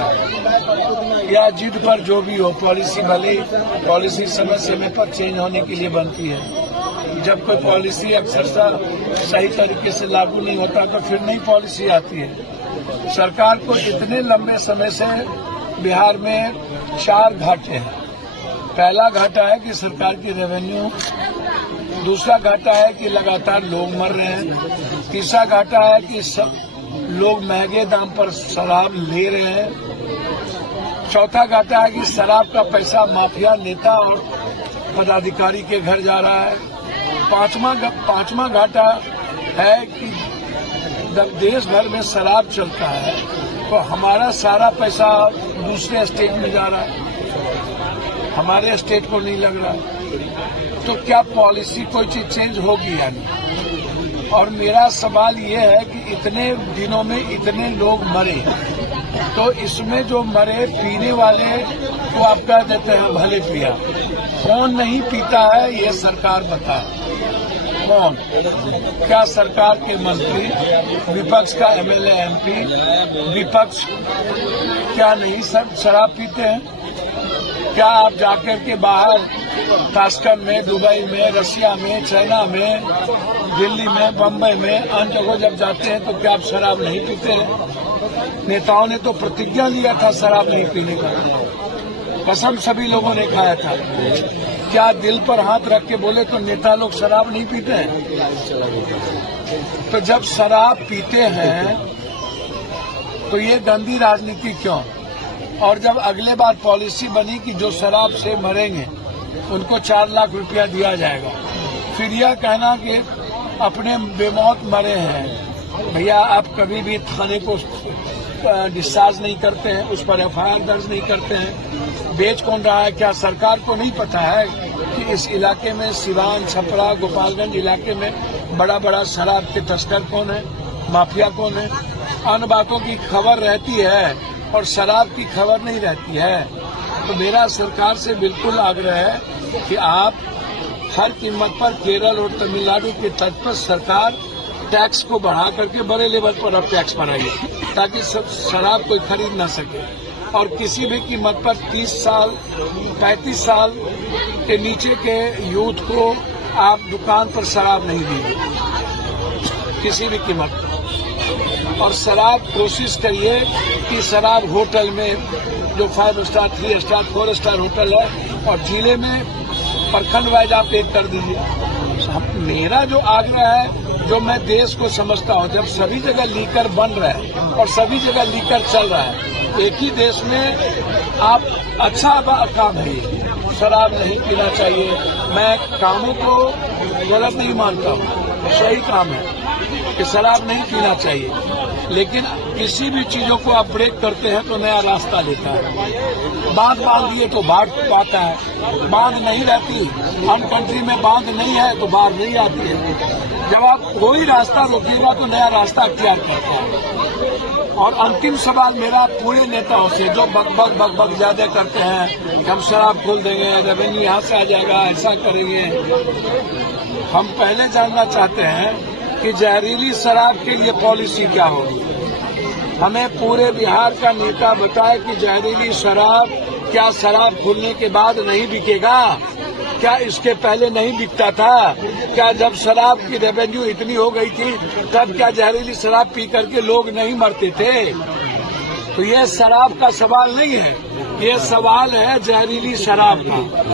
रहा है। या जिद पर जो भी हो, पॉलिसी भले पॉलिसी समय समय पर चेंज होने के लिए बनती है। जब कोई पॉलिसी अक्सर सही तरीके से लागू नहीं होता तो फिर नई पॉलिसी आती है। सरकार को इतने लंबे समय से बिहार में 4 घाटे हैं। पहला घाटा है कि सरकार की रेवेन्यू, दूसरा घाटा है कि लगातार लोग मर रहे हैं, तीसरा घाटा है कि लोग महंगे दाम पर शराब ले रहे हैं, चौथा घाटा है कि शराब का पैसा माफिया नेता और पदाधिकारी के घर जा रहा है, पांचवा घाटा है कि जब देश भर में शराब चलता है तो हमारा सारा पैसा दूसरे स्टेट में जा रहा है, हमारे स्टेट को नहीं लग रहा। तो क्या पॉलिसी कोई चीज चेंज होगी या नहीं? और मेरा सवाल ये है कि इतने दिनों में इतने लोग मरे, तो इसमें जो मरे पीने वाले तो आप कह देते हैं भले पिया, कौन नहीं पीता है ये सरकार बताए। कौन? क्या सरकार के मंत्री, विपक्ष का एमएलए एमपी, विपक्ष क्या नहीं सब शराब पीते हैं? क्या आप जाकर के बाहर ताशकंद में, दुबई में, रशिया में, चाइना में, दिल्ली में, बम्बई में, अन्य जगहों जब जाते हैं तो क्या आप शराब नहीं पीते हैं? नेताओं ने तो प्रतिज्ञा लिया था शराब नहीं पीने का, कसम सभी लोगों ने खाया था। क्या दिल पर हाथ रख के बोले तो नेता लोग शराब नहीं पीते हैं? तो जब शराब पीते हैं तो ये गंदी राजनीति क्यों? और जब अगले बार पॉलिसी बनी कि जो शराब से मरेंगे उनको 4 लाख रुपया दिया जाएगा, फिर यह कहना कि अपने बेमौत मरे हैं, भैया आप कभी भी थाने को डिस्चार्ज नहीं करते हैं, उस पर एफआईआर दर्ज नहीं करते हैं। बेच कौन रहा है? क्या सरकार को नहीं पता है कि इस इलाके में, सिवान, छपरा, गोपालगंज इलाके में बड़ा बड़ा शराब के तस्कर कौन है, माफिया कौन है? अन्य बातों की खबर रहती है और शराब की खबर नहीं रहती है। तो मेरा सरकार से बिल्कुल आग्रह है कि आप हर कीमत पर केरल और तमिलनाडु के तट पर सरकार टैक्स को बढ़ा करके बड़े लेवल पर अब टैक्स बढ़ाइए ताकि सब शराब कोई खरीद ना सके, और किसी भी कीमत पर 30 साल 35 साल के नीचे के यूथ को आप दुकान पर शराब नहीं दीजिए किसी भी कीमत पर। और शराब कोशिश करिए कि शराब होटल में जो 5 स्टार, 3 स्टार, 4 स्टार होटल है और जिले में प्रखंड वाइज आप एक कर दीजिए। मेरा जो आग्रह है, जो मैं देश को समझता हूँ, जब सभी जगह लीकर बन रहा है और सभी जगह लीकर चल रहा है, एक ही देश में आप अच्छा काम है ये, शराब नहीं पीना चाहिए। मैं कामों को गलत नहीं मानता हूँ, सही काम है कि शराब नहीं पीना चाहिए, लेकिन किसी भी चीजों को आप ब्रेक करते हैं तो नया रास्ता लेता है। बांध दिए तो बाढ़ पाता है, बांध नहीं रहती, हम कंट्री में बांध नहीं है तो बाढ़ नहीं आती है। जब आप कोई रास्ता रोकिएगा तो नया रास्ता अख्तियार करता है। और अंतिम सवाल मेरा पूरे नेताओं से जो बकबक ज्यादा करते हैं, हम शराब खोल देंगे, रेवेन्यू यहाँ से आ जाएगा, ऐसा करेंगे, हम पहले जानना चाहते हैं कि जहरीली शराब के लिए पॉलिसी क्या होगी। हमें पूरे बिहार का नेता बताए कि जहरीली शराब क्या शराब खुलने के बाद नहीं बिकेगा? क्या इसके पहले नहीं बिकता था? क्या जब शराब की रेवेन्यू इतनी हो गई थी तब क्या जहरीली शराब पी करके लोग नहीं मरते थे? तो ये शराब का सवाल नहीं है, ये सवाल है जहरीली शराब का।